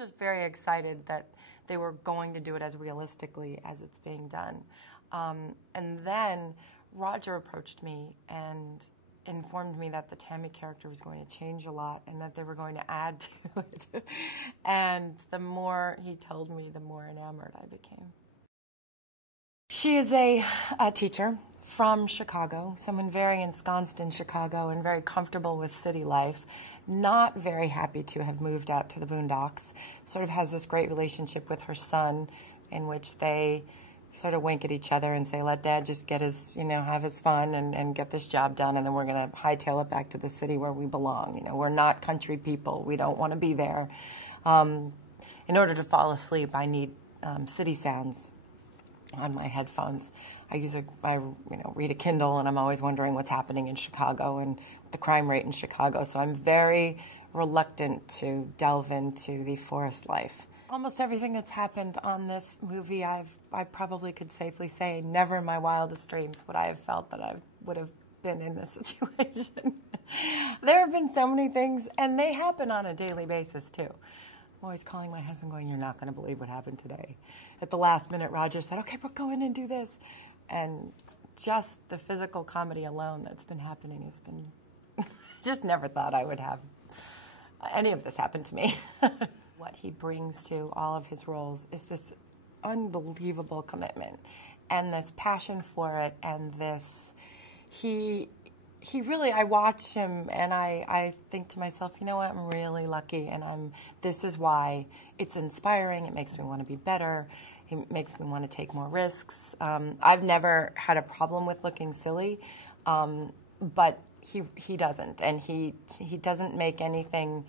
just very excited that they were going to do it as realistically as it's being done. And then Roger approached me and informed me that the Tammy character was going to change a lot and that they were going to add to it. And the more he told me, the more enamored I became. She is a teacher from Chicago, someone very ensconced in Chicago and very comfortable with city life, not very happy to have moved out to the boondocks, sort of has this great relationship with her son in which they sort of wink at each other and say, let Dad just get his, have his fun and get this job done, and then we're going to hightail it back to the city where we belong. We're not country people. We don't want to be there. In order to fall asleep, I need city sounds on my headphones. I read a Kindle, and I'm always wondering what's happening in Chicago and the crime rate in Chicago, so I'm very reluctant to delve into the forest life. Almost everything that's happened on this movie, I probably could safely say never in my wildest dreams would I have felt that I would have been in this situation. There have been so many things, and they happen on a daily basis, too. I'm always calling my husband going, you're not going to believe what happened today. At the last minute, Roger said, okay, Brooke, go in and do this. And just the physical comedy alone that's been happening has been, just never thought I would have any of this happen to me. What he brings to all of his roles is this unbelievable commitment and this passion for it, and this, he really, I watch him and I think to myself, you know what, I'm really lucky, and this is why it's inspiring. It makes me want to be better. It makes me want to take more risks. I've never had a problem with looking silly, but he doesn't, and he doesn't make anything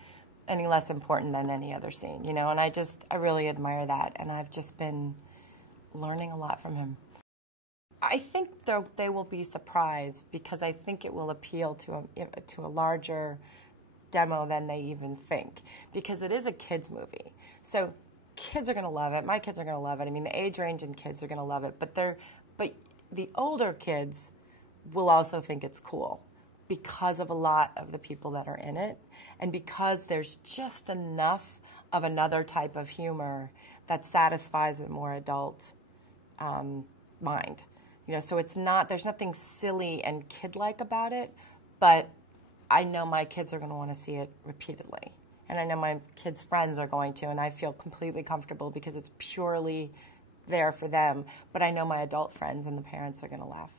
any less important than any other scene, and I really admire that, and I've just been learning a lot from him. I think they will be surprised because I think it will appeal to a larger demo than they even think, because it is a kids movie. So kids are going to love it. My kids are going to love it. I mean, the age range in kids are going to love it, but the older kids will also think it's cool because of a lot of the people that are in it, and because there's just enough of another type of humor that satisfies a more adult mind. So there's nothing silly and kid-like about it, but I know my kids are going to want to see it repeatedly. And I know my kids' friends are going to, and I feel completely comfortable because it's purely there for them. But I know my adult friends and the parents are going to laugh.